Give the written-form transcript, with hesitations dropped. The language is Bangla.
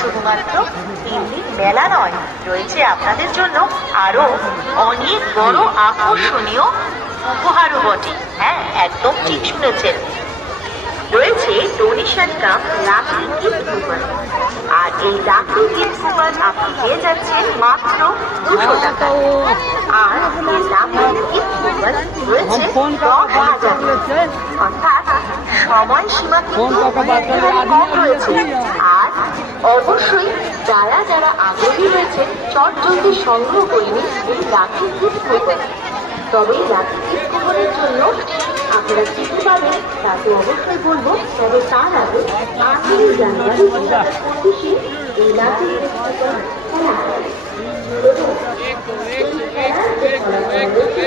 শুধুমাত্র 3 দিন মেলা নয়, রয়েছে আপনাদের জন্য আরো অনেক বড় আকর্ষণীয় উপহারও বটে। হ্যাঁ, একদম ঠিক শুনেছেন, রয়েছে ডোনেশন কাম লাকি গিফট কুপন। আর এই লাকি গিফট কুপন আপনি পেয়ে যাচ্ছেন মাত্র 200 টাকা। আর এই লাকি গিফট কুপন রয়েছে 10,000, অর্থাৎ সময়সীমা কিন্তু একেবারে কম রয়েছে। আর অবশ্যই যারা যারা আগ্রহী রয়েছেন চটজলদি সংগ্রহ করে নিন এই লাকি গিফট কুপন। তবে এই লাকি গিফট কুপনের জন্য আপনারা কি কি পাবেন তা তো অবশ্যই বলবো, তবে তার আগে 8ই জানুয়ারি 2025 এই লাকি গিফট কুপন খেলা হয়। এবং এই খেলার যে ফলাফল রয়েছে